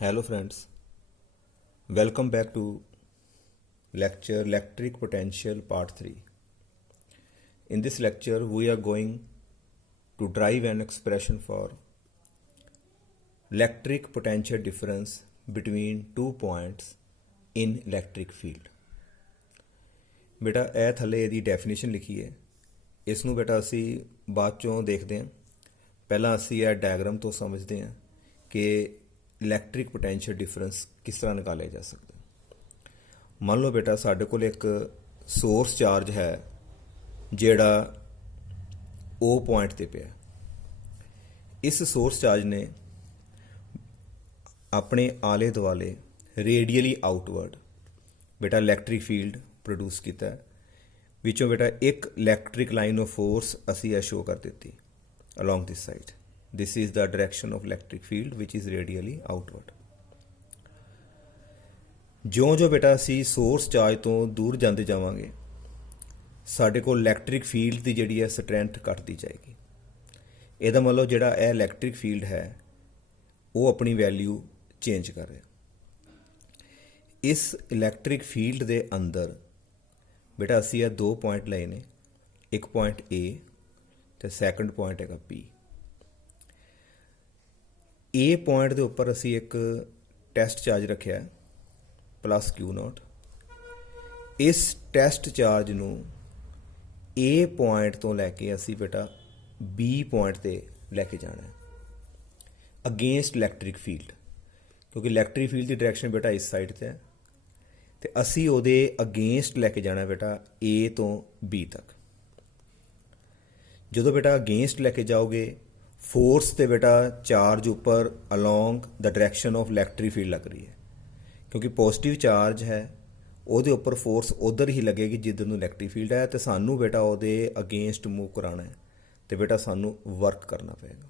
Hello friends, welcome back to lecture Electric Potential Part 3. In this lecture we are going to derive an expression for electric potential difference between two points in electric field. ਬੇਟਾ ਇਹ ਥੱਲੇ ਇਹਦੀ definition ਲਿਖੀ ਹੈ। ਇਸ ਨੂੰ ਬੇਟਾ ਅਸੀਂ ਬਾਅਦ ਚੋਂ ਦੇਖਦੇ ਹਾਂ। ਪਹਿਲਾਂ ਅਸੀਂ ਇਹ ਡਾਇਗਰਾਮ ਤੋਂ ਸਮਝਦੇ ਹਾਂ ਕਿ ਇਲੈਕਟ੍ਰਿਕ ਪੋਟੈਂਸ਼ੀਅਲ ਡਿਫਰੈਂਸ ਕਿਸ ਤਰ੍ਹਾਂ ਨਿਕਾਲਿਆ ਜਾ ਸਕਦਾ। ਮੰਨ ਲਓ ਬੇਟਾ ਸਾਡੇ ਕੋਲ ਇੱਕ ਸੋਰਸ ਚਾਰਜ ਹੈ ਜਿਹੜਾ O ਪੁਆਇੰਟ ਤੇ ਪਿਆ। ਇਸ ਸੋਰਸ ਚਾਰਜ ਨੇ ਆਪਣੇ ਆਲੇ ਦੁਆਲੇ ਰੇਡੀਅਲੀ ਆਊਟਵਰਡ ਬੇਟਾ ਇਲੈਕਟ੍ਰਿਕ ਫੀਲਡ ਪ੍ਰੋਡਿਊਸ ਕੀਤਾ। ਵਿੱਚੋਂ ਬੇਟਾ ਇੱਕ ਇਲੈਕਟ੍ਰਿਕ ਲਾਈਨ ਆਫ ਫੋਰਸ ਅਸੀਂ ਇਹ ਸ਼ੋ ਕਰ ਦਿੱਤੀ along this side. This is the direction of electric field which is radially outward. ਜਿਉਂ ਬੇਟਾ ਅਸੀਂ ਸੋਰਸ ਚਾਰਜ ਤੋਂ ਦੂਰ ਜਾਂਦੇ ਜਾਵਾਂਗੇ ਸਾਡੇ ਕੋਲ ਇਲੈਕਟ੍ਰਿਕ ਫੀਲਡ ਦੀ ਜਿਹੜੀ ਹੈ ਸਟਰੈਂਥ ਘਟਦੀ ਜਾਏਗੀ। ਇਹਦਾ ਮਤਲਬ ਜਿਹੜਾ ਇਹ ਇਲੈਕਟ੍ਰਿਕ ਫੀਲਡ ਹੈ ਉਹ ਆਪਣੀ ਵੈਲਿਊ ਚੇਂਜ ਕਰ ਰਿਹਾ। ਇਸ ਇਲੈਕਟ੍ਰਿਕ ਫੀਲਡ ਦੇ ਅੰਦਰ ਬੇਟਾ ਅਸੀਂ ਇਹ ਦੋ ਪੁਆਇੰਟ ਲਏ ਨੇ, ਇੱਕ ਪੁਆਇੰਟ A ਤੇ ਸੈਕੰਡ ਪੁਆਇੰਟ ਹੈਗਾ B। A ਪੁਆਇੰਟ ਦੇ ਉੱਪਰ ਅਸੀਂ ਇੱਕ ਟੈਸਟ ਚਾਰਜ ਰੱਖਿਆ ਪਲੱਸ Q0। ਇਸ ਟੈਸਟ ਚਾਰਜ ਨੂੰ A ਪੁਆਇੰਟ ਤੋਂ ਲੈ ਕੇ ਅਸੀਂ ਬੇਟਾ B ਪੁਆਇੰਟ ਤੇ ਲੈ ਕੇ ਜਾਣਾ ਅਗੇਂਸਟ ਇਲੈਕਟ੍ਰਿਕ ਫੀਲਡ, ਕਿਉਂਕਿ ਇਲੈਕਟ੍ਰਿਕ ਫੀਲਡ ਦੀ ਡਾਇਰੈਕਸ਼ਨ ਬੇਟਾ ਇਸ ਸਾਈਡ ਤੇ ਹੈ ਤੇ ਅਸੀਂ ਉਹਦੇ ਅਗੇਂਸਟ ਲੈ ਕੇ ਜਾਣਾ ਬੇਟਾ A ਤੋਂ B ਤੱਕ। ਜਦੋਂ ਬੇਟਾ ਅਗੇਂਸਟ ਲੈ ਕੇ ਜਾਓਗੇ ਫੋਰਸ ਤੇ ਬੇਟਾ ਚਾਰਜ ਉੱਪਰ along the direction of electric field ਲੱਗ ਰਹੀ ਹੈ, ਕਿਉਂਕਿ ਪੋਜ਼ਿਟਿਵ ਚਾਰਜ ਹੈ ਉਹਦੇ ਉੱਪਰ ਫੋਰਸ ਉਧਰ ਹੀ ਲੱਗੇਗੀ ਜਿੱਧਰ ਨੂੰ ਇਲੈਕਟ੍ਰਿਕ ਫੀਲਡ ਹੈ ਤੇ ਸਾਨੂੰ ਬੇਟਾ ਉਹਦੇ ਅਗੇਂਸਟ ਮੂਵ ਕਰਾਉਣਾ ਹੈ ਤੇ ਬੇਟਾ ਸਾਨੂੰ ਵਰਕ ਕਰਨਾ ਪਏਗਾ।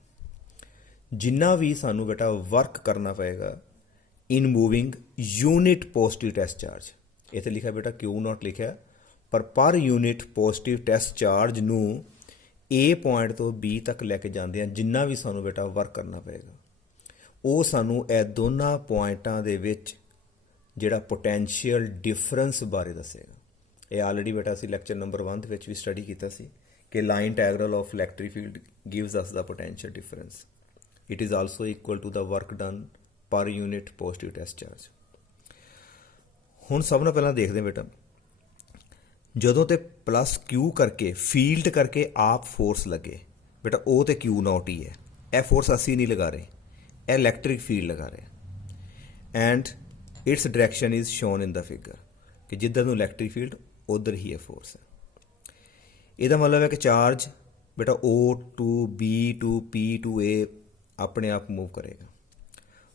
ਜਿੰਨਾ ਵੀ ਸਾਨੂੰ ਬੇਟਾ ਵਰਕ ਕਰਨਾ ਪਏਗਾ in moving unit positive test charge, ਇੱਥੇ ਲਿਖਿਆ ਬੇਟਾ Q0 ਲਿਖਿਆ, ਪਰ ਯੂਨਿਟ ਪੋਜ਼ਿਟਿਵ ਟੈਸਟ ਚਾਰਜ ਨੂੰ A ਪੁਆਇੰਟ ਤੋਂ B ਤੱਕ ਲੈ ਕੇ ਜਾਂਦੇ ਆ ਜਿੰਨਾ ਵੀ ਸਾਨੂੰ ਬੇਟਾ ਵਰਕ ਕਰਨਾ ਪਏਗਾ ਉਹ ਸਾਨੂੰ ਇਹ ਦੋਨਾਂ ਪੁਆਇੰਟਾਂ ਦੇ ਵਿੱਚ ਜਿਹੜਾ ਪੋਟੈਂਸ਼ੀਅਲ ਡਿਫਰੈਂਸ ਬਾਰੇ ਦੱਸੇਗਾ। ਇਹ ਆਲਰੇਡੀ ਬੇਟਾ ਅਸੀਂ ਲੈਕਚਰ ਨੰਬਰ 1 ਦੇ ਵਿੱਚ ਵੀ ਸਟੱਡੀ ਕੀਤਾ ਸੀ ਕਿ line integral of electric field gives us the potential difference. It is also equal to the work done per unit positive test charge. ਹੁਣ ਸਭ ਤੋਂ ਪਹਿਲਾਂ ਦੇਖਦੇ ਬੇਟਾ ਜਦੋਂ ਤੇ ਪਲੱਸ Q ਕਰਕੇ ਫੀਲਡ ਕਰਕੇ ਆਪ ਫੋਰਸ ਲੱਗੇ ਬੇਟਾ ਉਹ ਤੇ Q0 ਹੀ ਹੈ। ਇਹ ਫੋਰਸ ਅਸੀਂ ਨਹੀਂ ਲਗਾ ਰਹੇ, ਇਹ ਇਲੈਕਟ੍ਰਿਕ ਫੀਲਡ ਲਗਾ ਰਿਹਾ and it's direction is shown in the figure ਕਿ ਜਿੱਧਰ ਨੂੰ ਇਲੈਕਟ੍ਰਿਕ ਫੀਲਡ ਉਧਰ ਹੀ ਇਹ ਫੋਰਸ ਹੈ। ਇਹਦਾ ਮਤਲਬ ਹੈ ਕਿ ਚਾਰਜ ਬੇਟਾ O to B to P to A ਆਪਣੇ ਆਪ ਮੂਵ ਕਰੇਗਾ,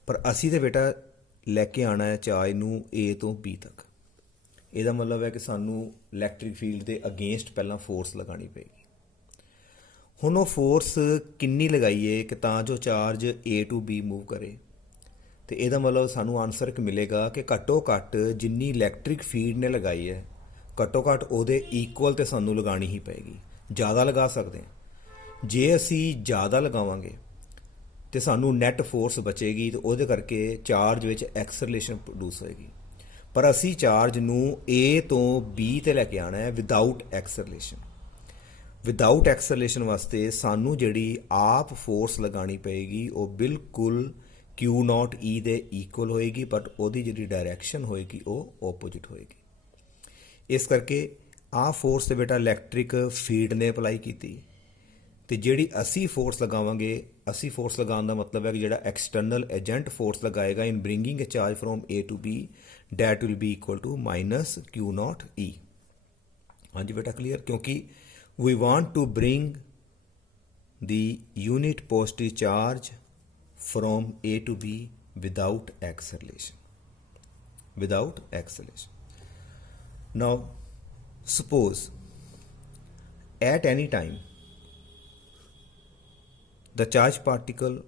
ਪਰ ਅਸੀਂ ਤੇ ਬੇਟਾ ਲੈ ਕੇ ਆਉਣਾ ਹੈ ਚਾਰਜ ਨੂੰ A ਤੋਂ B ਤੱਕ। ਇਹਦਾ ਮਤਲਬ ਹੈ ਕਿ ਸਾਨੂੰ ਇਲੈਕਟ੍ਰਿਕ ਫੀਲਡ ਦੇ ਅਗੇਂਸਟ ਪਹਿਲਾਂ ਫੋਰਸ ਲਗਾਉਣੀ ਪਏਗੀ। ਹੁਣ ਉਹ ਫੋਰਸ ਕਿੰਨੀ ਲਗਾਈਏ ਕਿ ਤਾਂ ਜੋ charge A to B move ਕਰੇ, ਤੇ ਇਹਦਾ ਮਤਲਬ ਸਾਨੂੰ ਆਨਸਰ ਇੱਕ ਮਿਲੇਗਾ ਕਿ ਘੱਟੋ ਘੱਟ ਜਿੰਨੀ ਇਲੈਕਟ੍ਰਿਕ ਫੀਲਡ ਨੇ ਲਗਾਈ ਹੈ ਘੱਟੋ ਘੱਟ ਉਹਦੇ ਇਕੁਅਲ ਤੇ ਸਾਨੂੰ ਲਗਾਉਣੀ ਹੀ ਪਏਗੀ। ਜ਼ਿਆਦਾ ਲਗਾ ਸਕਦੇ ਹਾਂ, ਜੇ ਅਸੀਂ ਜ਼ਿਆਦਾ ਲਗਾਵਾਂਗੇ ਤੇ ਸਾਨੂੰ ਨੈਟ ਫੋਰਸ ਬਚੇਗੀ ਤੇ ਉਹਦੇ ਕਰਕੇ ਚਾਰਜ ਵਿੱਚ ਐਕਸਲਰੇਸ਼ਨ ਪ੍ਰੋਡਿਊਸ ਹੋਏਗੀ, ਪਰ ਅਸੀਂ ਚਾਰਜ ਨੂੰ A ਤੋਂ B ਤੇ ਲੈ ਕੇ ਆਉਣਾ ਹੈ ਵਿਦਆਊਟ ਐਕਸਲਰੇਸ਼ਨ। ਵਿਦਆਊਟ ਐਕਸਲਰੇਸ਼ਨ ਵਾਸਤੇ ਸਾਨੂੰ ਜਿਹੜੀ ਆਪ ਫੋਰਸ ਲਗਾਉਣੀ ਪਏਗੀ ਉਹ ਬਿਲਕੁਲ Q0 E ਦੇ ਇਕੁਅਲ ਹੋਏਗੀ, ਬਟ ਉਹਦੀ ਜਿਹੜੀ ਡਾਇਰੈਕਸ਼ਨ ਹੋਏਗੀ ਉਹ ਓਪੋਜਿਟ ਹੋਏਗੀ। ਇਸ ਕਰਕੇ ਆਹ ਫੋਰਸ ਤੇ ਬੇਟਾ ਇਲੈਕਟ੍ਰਿਕ ਫੀਲਡ ਨੇ ਅਪਲਾਈ ਕੀਤੀ ਤੇ ਜਿਹੜੀ ਅਸੀਂ ਫੋਰਸ ਲਗਾਵਾਂਗੇ, ਅਸੀਂ ਫੋਰਸ ਲਗਾਉਣ ਦਾ ਮਤਲਬ ਹੈ ਕਿ ਜਿਹੜਾ ਐਕਸਟਰਨਲ ਏਜੰਟ ਫੋਰਸ ਲਗਾਏਗਾ in bringing a charge from A to B that will be equal to minus Q0 E। ਹਾਂਜੀ ਬੇਟਾ ਕਲੀਅਰ, ਕਿਉਂਕਿ we want to bring the unit positive charge from A to B without acceleration. Without acceleration. Now suppose at any time the charge particle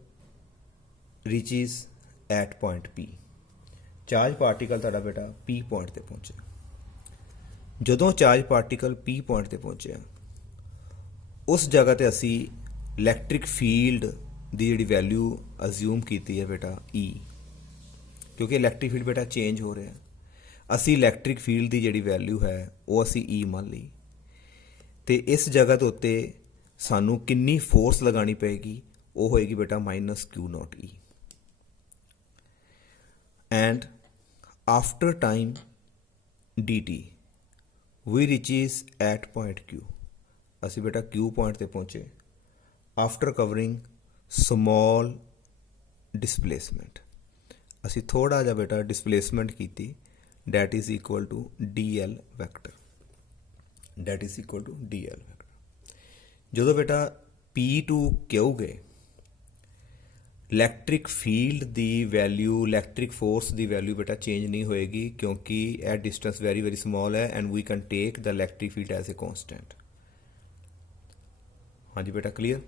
reaches at point P। Charge particle ਤੁਹਾਡਾ ਬੇਟਾ P point ਤੇ ਪਹੁੰਚਿਆ। ਜਦੋਂ charge particle P point ਤੇ ਪਹੁੰਚਿਆ ਉਸ ਜਗ੍ਹਾ ਤੇ ਅਸੀਂ ਇਲੈਕਟ੍ਰਿਕ ਫੀਲਡ ਦੀ ਜਿਹੜੀ ਵੈਲਿਊ ਅਜ਼ਿਊਮ ਕੀਤੀ ਹੈ ਬੇਟਾ E। क्योंकि इलैक्ट्रिक फील्ड बेटा चेंज हो रहा है। ਅਸੀਂ ਇਲੈਕਟ੍ਰਿਕ ਫੀਲਡ ਦੀ ਜਿਹੜੀ ਵੈਲਿਊ ਹੈ ਉਹ ਅਸੀਂ E ਮੰਨ ਲਈ, ਅਤੇ ਇਸ ਜਗ੍ਹਾ ਦੇ ਉੱਤੇ ਸਾਨੂੰ ਕਿੰਨੀ ਫੋਰਸ ਲਗਾਉਣੀ ਪਏਗੀ, ਉਹ ਹੋਏਗੀ ਬੇਟਾ -Q0E। And after time dt we reaches at point Q। ਅਸੀਂ ਬੇਟਾ Q ਪੁਆਇੰਟ 'ਤੇ ਪਹੁੰਚੇ ਆਫਟਰ ਕਵਰਿੰਗ ਸਮੋਲ ਡਿਸਪਲੇਸਮੈਂਟ। ਅਸੀਂ ਥੋੜ੍ਹਾ ਜਿਹਾ ਬੇਟਾ ਡਿਸਪਲੇਸਮੈਂਟ ਕੀਤੀ, that is equal to dl vector, that is equal to dl vector। ਜਦੋਂ ਬੇਟਾ P to Q ਗਏ, ਇਲੈਕਟ੍ਰਿਕ ਫੀਲਡ ਦੀ ਵੈਲਿਊ, ਇਲੈਕਟ੍ਰਿਕ ਫੋਰਸ ਦੀ ਵੈਲਿਊ ਬੇਟਾ ਚੇਂਜ ਨਹੀਂ ਹੋਏਗੀ, ਕਿਉਂਕਿ ਇਹ ਡਿਸਟੈਂਸ ਵੈਰੀ ਵੈਰੀ ਸਮੋਲ ਹੈ and we can take the electric field as a constant. ਹਾਂਜੀ ਬੇਟਾ ਕਲੀਅਰ।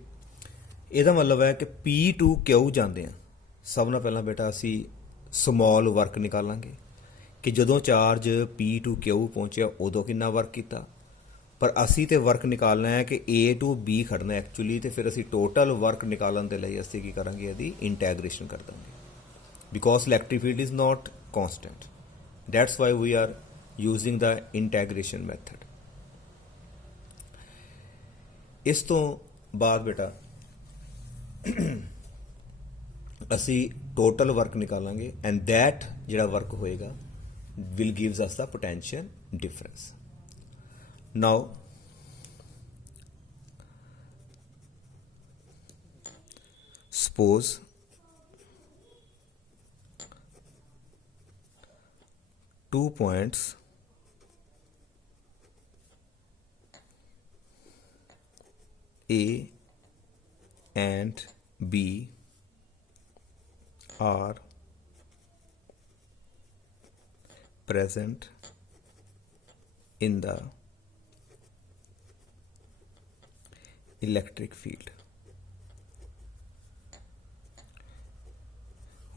ਇਹਦਾ ਮਤਲਬ ਹੈ ਕਿ P to Q ਜਾਂਦੇ ਆ, ਸਭ ਨਾਲ ਪਹਿਲਾਂ ਬੇਟਾ ਅਸੀਂ ਸਮੋਲ ਵਰਕ ਨਿਕਾਲਾਂਗੇ ਕਿ ਜਦੋਂ ਚਾਰਜ P to Q ਪਹੁੰਚਿਆ ਉਦੋਂ ਕਿੰਨਾ ਵਰਕ ਕੀਤਾ, ਪਰ ਅਸੀਂ ਤੇ ਵਰਕ ਨਿਕਾਲਣਾ ਹੈ ਕਿ A to B ਖੜਨਾ ਐਕਚੁਅਲੀ, ਤੇ ਫਿਰ ਅਸੀਂ ਟੋਟਲ ਵਰਕ ਨਿਕਾਲਣ ਦੇ ਲਈ ਅਸੀਂ ਕੀ ਕਰਾਂਗੇ, ਇਹਦੀ ਇੰਟੈਗਰੇਸ਼ਨ ਕਰ ਦਾਂਗੇ, because electric field is not constant, that's why we are using the integration method. ਇਸ ਤੋਂ ਬਾਅਦ ਬੇਟਾ ਅਸੀਂ ਟੋਟਲ ਵਰਕ ਨਿਕਾਲਾਂਗੇ ਐਂਡ ਦੈਟ ਜਿਹੜਾ ਵਰਕ ਹੋਏਗਾ will gives us the potential difference. Now suppose two points A and B are present in the electric field.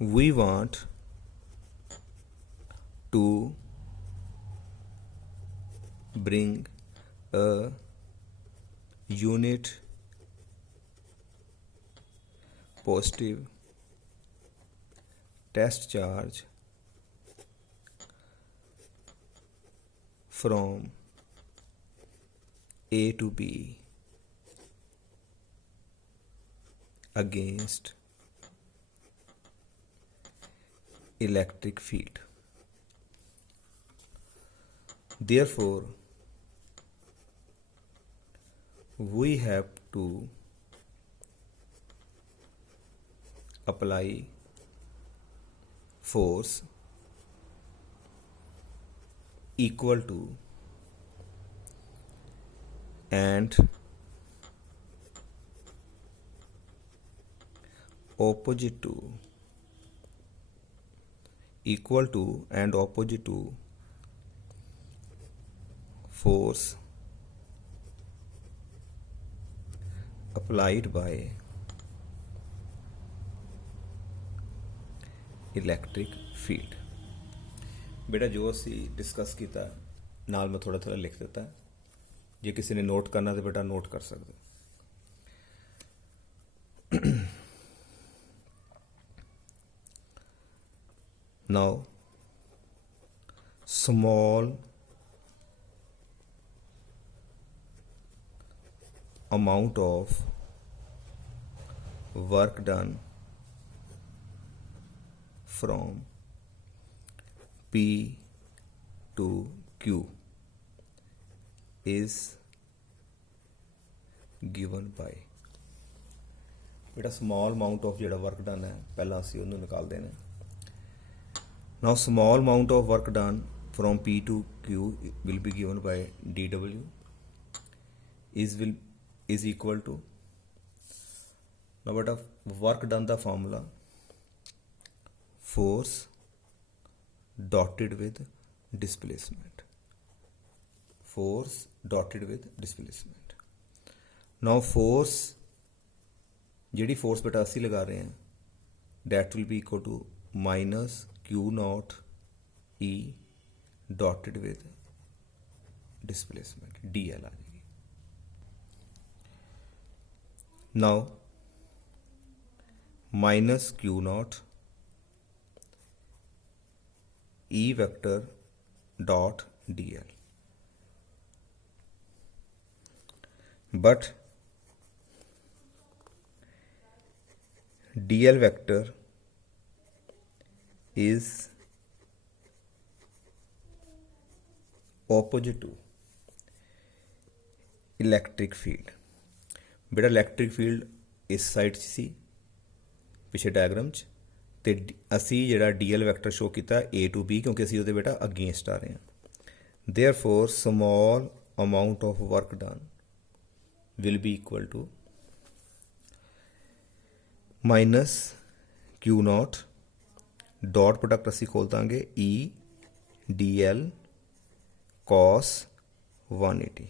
We want to bring a unit positive test charge from A to B against electric field. Therefore, we have to apply force equal to and opposite to, equal to and opposite to force applied by electric field। बेटा जो ਅਸੀਂ discuss ਕੀਤਾ ਨਾਲ ਮੈਂ ਥੋੜਾ ਥੋੜਾ ਲਿਖ ਦਿੱਤਾ, ਜੇ ਕਿਸੇ ਨੇ ਨੋਟ ਕਰਨਾ ਤਾਂ ਬੇਟਾ ਨੋਟ ਕਰ ਸਕਦੇ। Now small amount of work done from P to Q is given by, बेटा small amount of ਜਿਹੜਾ work done ਹੈ ਪਹਿਲਾਂ ਅਸੀਂ ਉਹਨੂੰ ਨਿਕਾਲ ਦੇਣਾ। Now small amount of work done from P to Q will be given by dW is equal to, now beta work done the formula force dotted with displacement, force dotted with displacement। now force ਜਿਹੜੀ force ਬੇਟਾ ਅਸੀਂ ਲਗਾ ਰਹੇ ਹਾਂ that will be equal to minus Q naught E dotted with displacement dl आ जाएगी। now minus Q naught E vector dot dl. But dl vector is opposite to electric field. ਬੇਟਾ electric field ਇਸ side 'ਚ ਸੀ ਪਿਛੇ diagram 'ਚ, ਅਤੇ ਅਸੀਂ ਜਿਹੜਾ DL vector show ਕੀਤਾ A to B, ਕਿਉਂਕਿ ਅਸੀਂ ਉਹਦੇ ਬੇਟਾ ਅਗੇਂਸਟ ਆ ਰਹੇ ਹਾਂ। Therefore small amount of work done will be equal to minus Q naught, dot product ਅਸੀਂ ਖੋਲ ਦਾਂਗੇ E DL cos 180,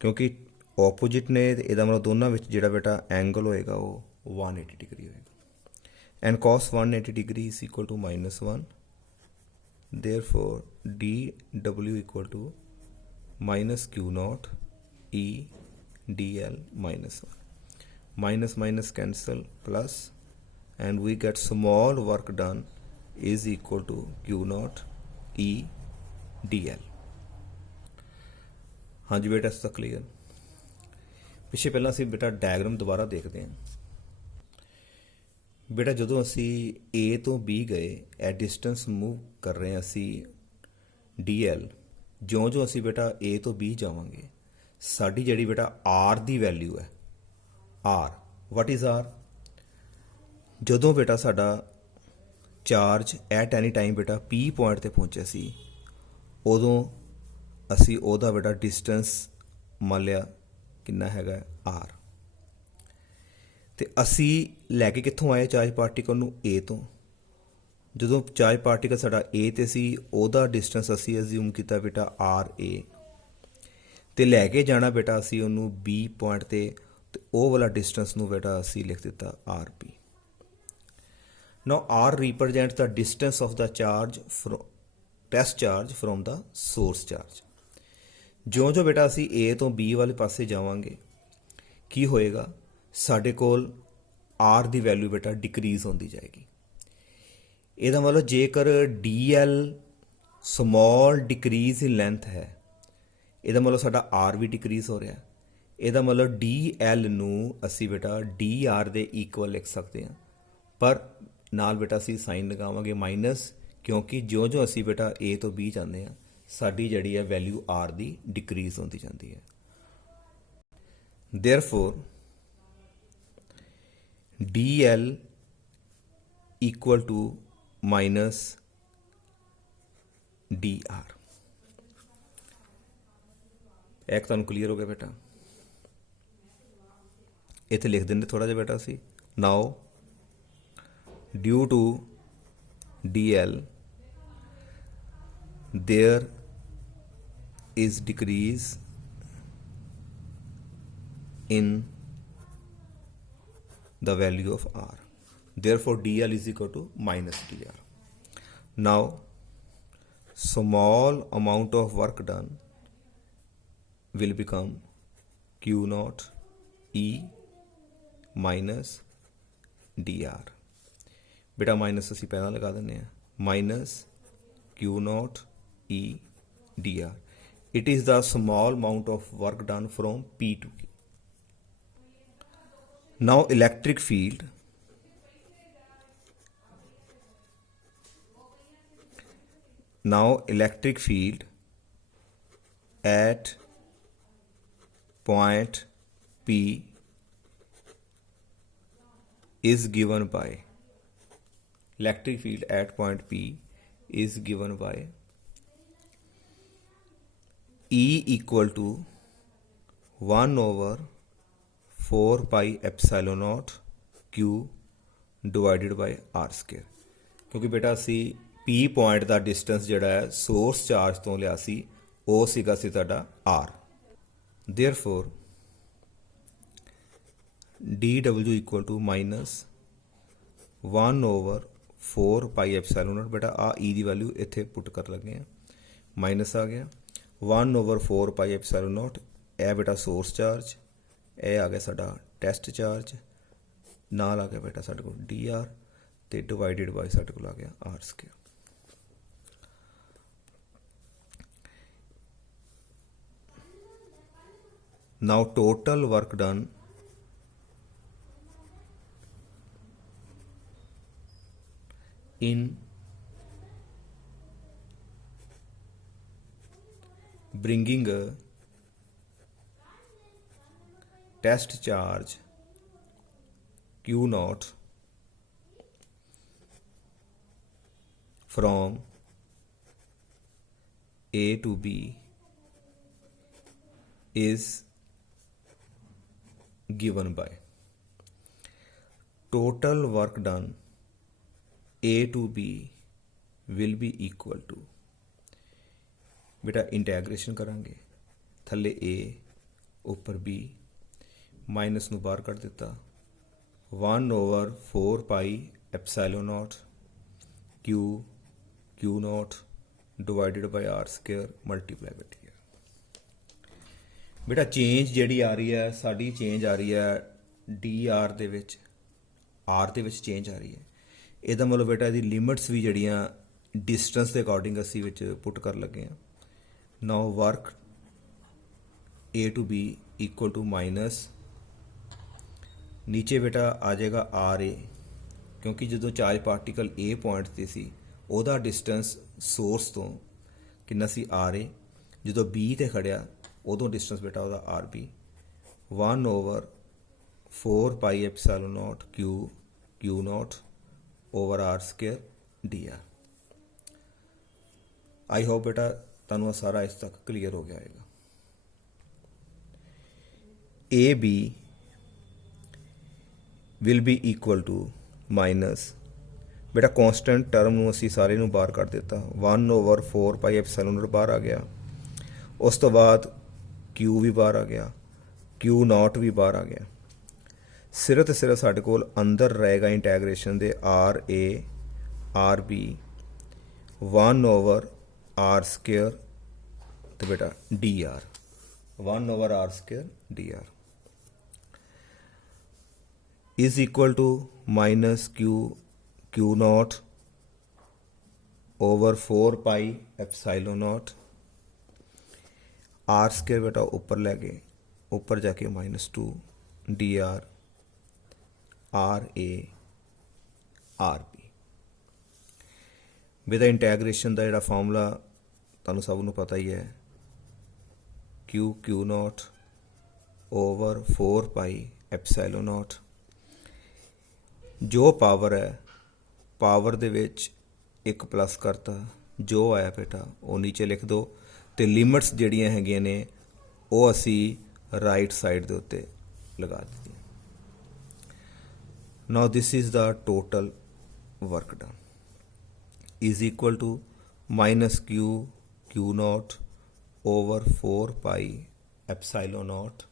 ਕਿਉਂਕਿ ਆਪੋਜਿਟ ਨੇ, ਇਹਦਾ ਮਤਲਬ ਦੋਨਾਂ ਵਿੱਚ ਜਿਹੜਾ ਬੇਟਾ ਐਂਗਲ ਹੋਏਗਾ ਉਹ 180 ਡਿਗਰੀ ਹੋਏਗਾ। And cos 180 degree is equal to -1, therefore dw equal to minus Q naught E dl minus 1. Minus minus cancel plus, and we get small work done is equal to Q naught E dl. ਹਾਂਜੀ ਬੇਟਾ, ਇਸ ਤੱਕ clear. ਪਿੱਛੇ ਪਹਿਲਾਂ ਅਸੀਂ ਬੇਟਾ diagram ਦੁਬਾਰਾ ਦੇਖਦੇ ਹਾਂ। ਬੇਟਾ ਜਦੋਂ ਅਸੀਂ A ਤੋਂ B ਗਏ, ਇਹ ਡਿਸਟੈਂਸ ਮੂਵ ਕਰ ਰਹੇ ਹਾਂ ਅਸੀਂ DL, ਜਿਉਂ ਅਸੀਂ ਬੇਟਾ A ਤੋਂ B ਜਾਵਾਂਗੇ, ਸਾਡੀ ਜਿਹੜੀ ਬੇਟਾ R ਦੀ ਵੈਲਿਊ ਹੈ, R, ਵਾਟ ਇਜ਼ R? ਜਦੋਂ ਬੇਟਾ ਸਾਡਾ ਚਾਰਜ ਐਟ ਐਨੀ ਟਾਈਮ ਬੇਟਾ P ਪੁਆਇੰਟ 'ਤੇ ਪਹੁੰਚਿਆ ਸੀ, ਉਦੋਂ ਅਸੀਂ ਉਹਦਾ ਬੇਟਾ ਡਿਸਟੈਂਸ ਮੰਨ ਲਿਆ ਕਿੰਨਾ ਹੈਗਾ R, ਅਤੇ ਅਸੀਂ ਲੈ ਕੇ ਕਿੱਥੋਂ ਆਏ ਚਾਰਜ ਪਾਰਟੀਕਲ ਨੂੰ? A ਤੋਂ। ਜਦੋਂ ਚਾਰਜ ਪਾਰਟੀਕਲ ਸਾਡਾ A 'ਤੇ ਸੀ, ਉਹਦਾ ਡਿਸਟੈਂਸ ਅਸੀਂ ਅਜ਼ਿਊਮ ਕੀਤਾ ਬੇਟਾ RA, ਅਤੇ ਲੈ ਕੇ ਜਾਣਾ ਬੇਟਾ ਅਸੀਂ ਉਹਨੂੰ B ਪੁਆਇੰਟ 'ਤੇ, ਅਤੇ ਉਹ ਵਾਲਾ ਡਿਸਟੈਂਸ ਨੂੰ ਬੇਟਾ ਅਸੀਂ ਲਿਖ ਦਿੱਤਾ RP। Now R represents the distance of the charge from test charge from the source charge। ਜਿਉਂ ਬੇਟਾ ਅਸੀਂ A ਤੋਂ B ਵਾਲੇ ਪਾਸੇ ਜਾਵਾਂਗੇ, ਕੀ ਹੋਏਗਾ? ਸਾਡੇ ਕੋਲ R ਦੀ ਵੈਲਿਊ ਬੇਟਾ ਡਿਕਰੀਜ਼ ਹੁੰਦੀ ਜਾਏਗੀ। ਇਹਦਾ ਮਤਲਬ ਜੇਕਰ DL ਸਮੋਲ ਡਿਕਰੀਜ਼ ਇਨ ਲੈਂਥ ਹੈ, ਇਹਦਾ ਮਤਲਬ ਸਾਡਾ R ਵੀ ਡਿਕਰੀਜ਼ ਹੋ ਰਿਹਾ। ਇਹਦਾ ਮਤਲਬ DL ਨੂੰ ਅਸੀਂ ਬੇਟਾ DR ਦੇ ਇਕੁਅਲ ਲਿਖ ਸਕਦੇ ਹਾਂ, ਪਰ ਨਾਲ ਬੇਟਾ ਅਸੀਂ ਸਾਈਨ ਲਗਾਵਾਂਗੇ ਮਾਈਨਸ, ਕਿਉਂਕਿ ਜਿਉਂ ਅਸੀਂ ਬੇਟਾ A ਤੋਂ B ਜਾਂਦੇ ਹਾਂ, ਸਾਡੀ ਜਿਹੜੀ ਹੈ ਵੈਲਿਊ R ਦੀ ਡਿਕਰੀਜ਼ ਹੁੰਦੀ ਜਾਂਦੀ ਹੈ। Therefore DL equal to minus DR। ਇੱਕ ਤੁਹਾਨੂੰ ਕਲੀਅਰ ਹੋ ਗਿਆ ਬੇਟਾ? ਇੱਥੇ ਲਿਖ ਦਿੰਦੇ ਥੋੜ੍ਹਾ ਜਿਹਾ ਬੇਟਾ ਅਸੀਂ, ਨਾਓ due to DL there is decrease in the value of R, therefore DL is equal to minus DR. Now small amount of work done will become Q naught E minus DR। ਬੇਟਾ minus ਅਸੀਂ ਪਹਿਲਾਂ ਲਗਾ ਦਿੰਦੇ ਹਾਂ, minus Q naught E DR। It is the small amount of work done from P to Q. Now electric field at point P is given by electric field at point P is given by E equal to 1 over 4 pi epsilon naught Q divided by R square। ਕਿਉਂਕਿ ਬੇਟਾ ਅਸੀਂ P point ਦਾ distance ਜਿਹੜਾ ਹੈ source charge ਤੋਂ ਲਿਆ ਸੀ, ਉਹ ਸੀਗਾ ਸੀ ਤੁਹਾਡਾ R। Therefore dw equal to minus 1 over 4 pi epsilon naught. ਬੇਟਾ ਆ E ਦੀ ਵੈਲਿਊ ਇੱਥੇ ਪੁੱਟ ਕਰ ਲੱਗੇ ਆ, ਮਾਈਨਸ ਆ ਗਿਆ 1 over 4 ਪਾਈ ਐਪਸਾਈਲਨ ਨੋਟ। ਇਹ ਬੇਟਾ ਸੋਰਸ ਚਾਰਜ, ਇਹ ਆ ਗਿਆ ਸਾਡਾ ਟੈਸਟ ਚਾਰਜ, ਨਾਲ ਆ ਗਿਆ ਬੇਟਾ ਸਾਡੇ ਕੋਲ DR, ਅਤੇ ਡਿਵਾਈਡਡ ਬਾਈ ਸਾਡੇ ਕੋਲ ਆ ਗਿਆ R square. now total work done in bringing a test charge Q naught from A to B is given by total work done A to B will be equal to, बेटा इंटैग्रेशन करांगे, थल्ले A उपर B, minus नूं बाहर कढ़ दिता, 1/4 पाई epsilon not Q not divided by R square multiply by T। बेटा change जिहड़ी आ रही है साडी चेंज आ रही है DR दे विच, R दे विच चेंज आ रही है। ਇਹਦਾ मतलब बेटा ਇਹਦੀ लिमिट्स भी ਜਿਹੜੀਆਂ डिस्टेंस के अकॉर्डिंग ਅਸੀਂ ਵਿੱਚ पुट कर लगे हैं। Now work A to B equal to minus, नीचे बेटा आ जाएगा RA, क्योंकि जो चार्ज पार्टिकल A पॉइंट ਤੇ ਸੀ ਉਹਦਾ डिस्टेंस सोर्स तो कितना सी RA, जो B ਤੇ ਖੜਿਆ ਉਦੋਂ डिस्टेंस बेटा ਉਹਦਾ RB, 1/4 ਪਾਈ epsilon naught Q naught over R square DR। I hope बेटा तुहानूं सारा इस तक क्लीयर हो गया होगा। A B will be equal to minus, बेटा कॉन्सटेंट टर्म नूं असीं सारे नूं बाहर कर दिता, 1/4 पाई एप्सिलॉन नॉट बाहर आ गया, उस तो बाद Q भी बाहर आ गया, Q नॉट भी बाहर आ गया। सिर्फ तो सिर्फ साढ़े कोल अंदर रहेगा इंटैग्रेशन दे RB 1/R स्क्वायर तो बेटा DR 1/R square DR is equal to minus Q naught over 4 पाई एप्सिलॉन नॉट, R स्क्वायर बेटा ऊपर ले गए, ऊपर जाके -2 DR RB। विद इंटैग्रेशन का जोड़ा फॉर्मूला तुहानूं सब नूं पता ही है, Q नॉट ओवर 4 पाई एप्सिलॉन नॉट, जो पावर है पावर दे विच एक प्लस करता, जो आया बेटा वो नीचे लिख दो, तो लिमिट्स जिहड़ियां हैगियां ने वो असी राइट साइड दे उत्ते लगा दी। Now this is the total work done is equal to minus Q naught over 4 pi epsilon not,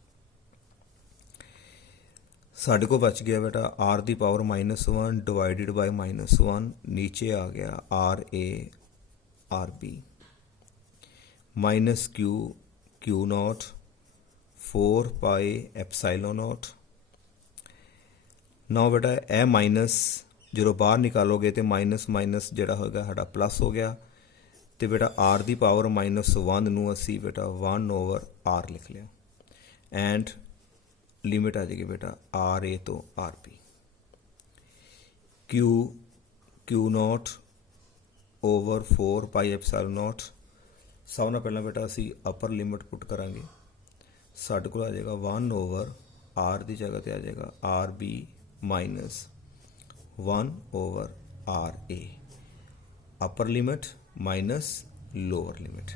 साढ़े को बच गया बेटा R the power -1 divided by -1, नीचे आ गया RB माइनस Q नॉट 4 पाई एप्सिलॉन नॉट। ना बेटा ए माइनस जो बाहर निकालोगे तो माइनस जोड़ा होगा साढ़ा प्लस हो गया, तो बेटा R दी पावर -1 नूं असी बेटा 1/R लिख लिया, एंड लिमिट आ जाएगी बेटा RA तो RB। Q नॉट ओवर 4 पाई एप्सिलॉन नॉट, सब ना पहला बेटा असी अपर लिमिट पुट करांगे, साढ़े को आ जाएगा 1/R की जगह पर आ जाएगा RB minus 1/RA, upper limit minus lower limit.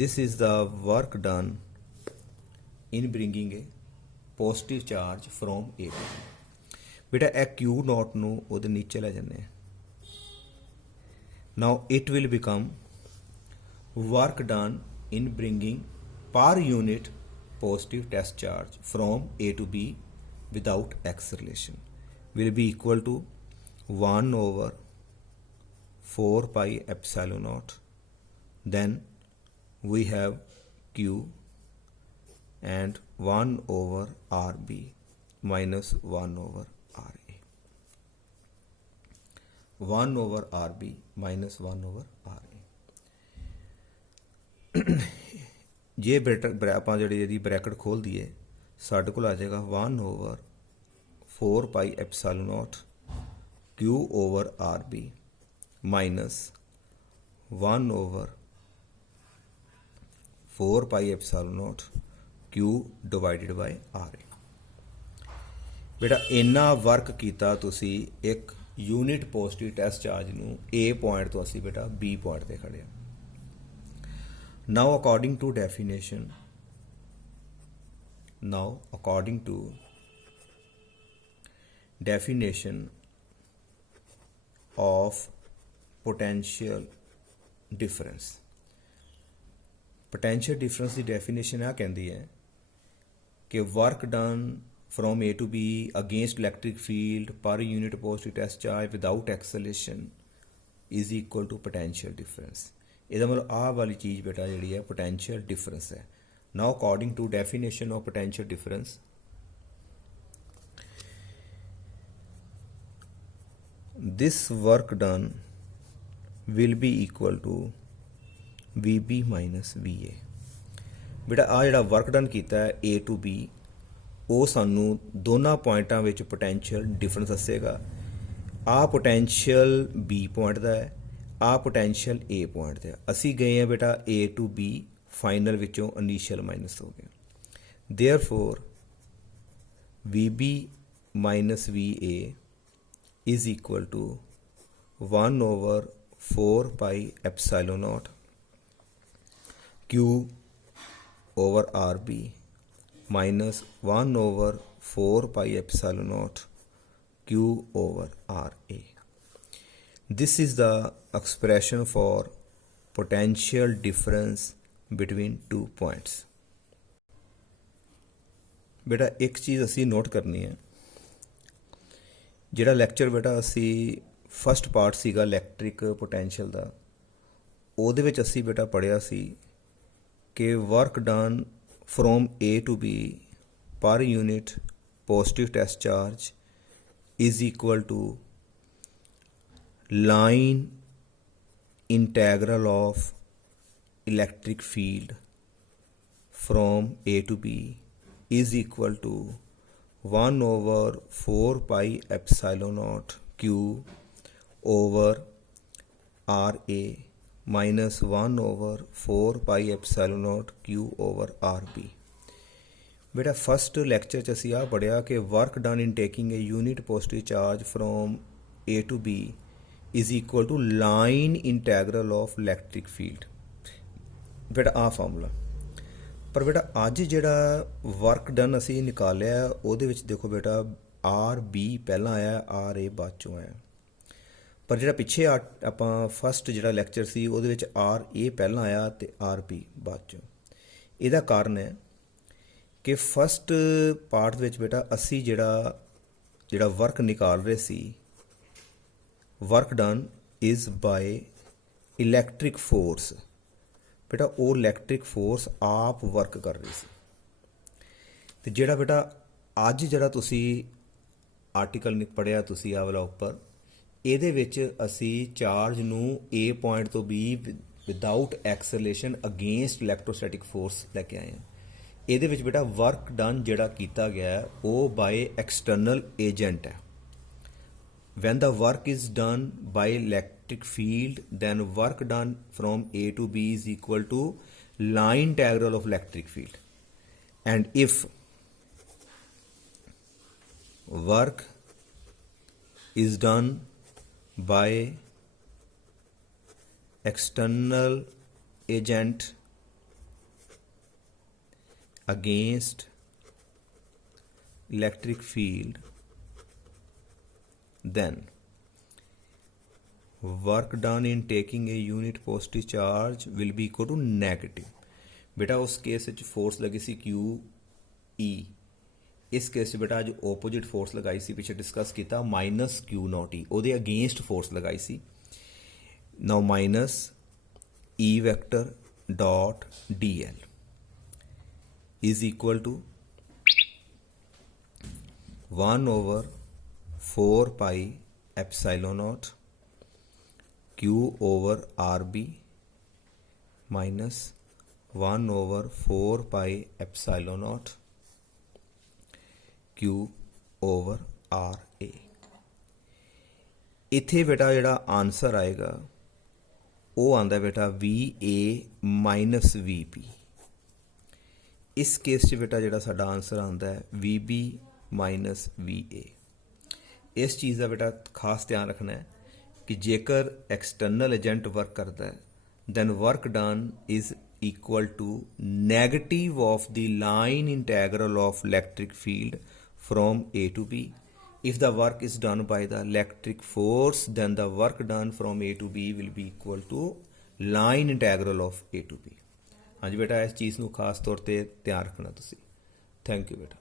This is the work done in bringing a positive charge from A to B। बेटा ए Q नॉट नूं उहदे नीचे ले जाने, now it will become work done in bringing पर unit positive test charge from A to B without acceleration will be equal to 1/4 pi epsilon naught, then we have Q and 1/RB minus 1/RA, 1/RB minus 1/RA। J bracket ਆਪਾਂ ਜਿਹੜੀ ਇਹਦੀ bracket ਖੋਲ ਦਈਏ ਸਾਡੇ ਕੋਲ ਆ ਜਾਏਗਾ 1/4πε0 Q over RB minus 1/4πε0 Q divided by RA। बेटा इन्ना वर्क किया तुसी एक यूनिट पॉजिटिव टेस्ट चार्ज नू A पॉइंट तो असी बेटा B पॉइंट ते खड़े। Now according to definition of potential difference ਦੀ ਡੈਫੀਨੇਸ਼ਨ ਆ ਕਹਿੰਦੀ ਹੈ ਕਿ work done from A to B against electric field per unit positive test charge without acceleration is equal to potential difference। ਇਹਦਾ ਮਤਲਬ ਆਹ ਵਾਲੀ ਚੀਜ਼ ਬੇਟਾ ਜਿਹੜੀ ਹੈ potential difference ਹੈ। Now according to definition of potential difference, this work done will be equal to VB minus VA। बेटा आ ਜਿਹੜਾ वर्क done ਕੀਤਾ ਹੈ A to B ਉਹ ਸਾਨੂੰ ਦੋਨਾਂ ਪੁਆਇੰਟਾਂ ਵਿੱਚ ਪੋਟੈਂਸ਼ੀਅਲ ਡਿਫਰੈਂਸ ਦੱਸੇਗਾ। ਆਹ ਪੋਟੈਂਸ਼ੀਅਲ B ਪੁਆਇੰਟ ਦਾ ਹੈ, ਆਹ ਪੋਟੈਂਸ਼ੀਅਲ A ਪੁਆਇੰਟ ਦਾ। ਅਸੀਂ ਗਏ ਹਾਂ ਬੇਟਾ A to B, ਫਾਈਨਲ ਵਿੱਚੋਂ ਇਨੀਸ਼ੀਅਲ ਮਾਈਨਸ ਹੋ ਗਿਆ। ਦੇਅਰਫੋਰ VB minus VA is equal to 1/4πε0 Q over RB minus 1/4πε0 Q over RA। This is the expression for potential difference between two points। बेटा एक चीज़ असी नोट करनी है, ਜਿਹੜਾ ਲੈਕਚਰ ਬੇਟਾ ਅਸੀਂ ਫਸਟ ਪਾਰਟ ਸੀਗਾ ਇਲੈਕਟ੍ਰਿਕ ਪੋਟੈਂਸ਼ੀਅਲ ਦਾ, ਉਹਦੇ ਵਿੱਚ ਅਸੀਂ ਬੇਟਾ ਪੜ੍ਹਿਆ ਸੀ ਕਿ work done from A to B per unit positive test charge is equal to line integral of electric field from A to B is equal to 1/4πε0 Q over RA minus 1/4πε0 Q over RB। बेटा first lecture च असी आ पढ़िया कि work done in taking a unit positive charge from A to B is equal to line integral of electric field. बेटा आ formula पर बेटा अज ਜਿਹੜਾ वर्क डन ਅਸੀਂ ਨਿਕਾਲਿਆ ਉਹਦੇ ਵਿੱਚ ਦੇਖੋ ਬੇਟਾ RB ਪਹਿਲਾਂ ਆਇਆ, RA ਬਾਅਦ ਚੋਂ ਆਇਆ। ਪਰ ਜਿਹੜਾ ਪਿੱਛੇ ਆਪਾਂ ਫਸਟ ਜਿਹੜਾ ਲੈਕਚਰ ਸੀ ਉਹਦੇ ਵਿੱਚ RA ਪਹਿਲਾਂ ਆਇਆ ਤੇ RB ਬਾਅਦ ਚੋਂ। ਇਹਦਾ ਕਾਰਨ ਹੈ ਕਿ ਫਸਟ ਪਾਰਟ ਦੇ ਵਿੱਚ ਬੇਟਾ ਅਸੀਂ ਜਿਹੜਾ ਵਰਕ ਨਿਕਾਲ ਰਹੇ ਸੀ, work done is by electric force. बेटा वो इलैक्ट्रिक फोर्स आप वर्क कर रही सी। तो ਜਿਹੜਾ बेटा ਅੱਜ ਜਿਹੜਾ ਤੁਸੀਂ ਆਰਟੀਕਲ ਪੜ੍ਹਿਆ ਤੁਸੀਂ ਆ ਵਾਲਾ ਉੱਪਰ, ਇਹਦੇ ਵਿੱਚ ਅਸੀਂ ਚਾਰਜ ਨੂੰ A ਪੁਆਇੰਟ ਤੋਂ B without acceleration against electrostatic force ਲੈ ਕੇ ਆਏ ਹਾਂ। ਇਹਦੇ ਵਿੱਚ ਬੇਟਾ ਵਰਕ ਡਨ ਜਿਹੜਾ ਕੀਤਾ ਗਿਆ ਉਹ ਬਾਏ ਐਕਸਟਰਨਲ ਏਜੰਟ ਹੈ। When the work is done by electric field, then work done from A to B is equal to line integral of electric field। And if work is done by external agent against electric field, then work done in taking a unit positive charge will be equal to negative। बेटा उस case ਵਿੱਚ force लगी सी QE, इस case ਵਿੱਚ बेटा जो opposite force लगाई सी पिछे डिस्कस किया माइनस Q0E, ਉਹਦੇ अगेंस्ट फोर्स लगाई सी। now minus E vector dot DL is equal to 1/4πε0 Q over RB minus 1/4πε0 Q over RA। ਇੱਥੇ ਬੇਟਾ ਜਿਹੜਾ ਆਨਸਰ ਆਏਗਾ ਉਹ ਆਂਦਾ ਬੇਟਾ VA ਮਾਈਨਸ VB। ਇਸ ਕੇਸ 'ਚ ਬੇਟਾ ਜਿਹੜਾ ਸਾਡਾ ਆਨਸਰ ਆਉਂਦਾ ਹੈ VB ਮਾਈਨਸ VA। ਇਸ ਚੀਜ਼ ਦਾ ਬੇਟਾ ਖਾਸ ਧਿਆਨ ਰੱਖਣਾ ਹੈ ਕਿ ਜੇਕਰ ਐਕਸਟਰਨਲ ਏਜੰਟ ਵਰਕ ਕਰਦਾ ਹੈ then work done is equal to negative of the line integral of electric field from A to B। If the work is done by the electric force then the work done from A to B will be equal to line integral of A to B। ਹਾਂਜੀ ਬੇਟਾ ਇਸ ਚੀਜ਼ ਨੂੰ ਖਾਸ ਤੌਰ ਤੇ ਧਿਆਨ ਰੱਖਣਾ ਤੁਸੀਂ। ਥੈਂਕ ਯੂ ਬੇਟਾ।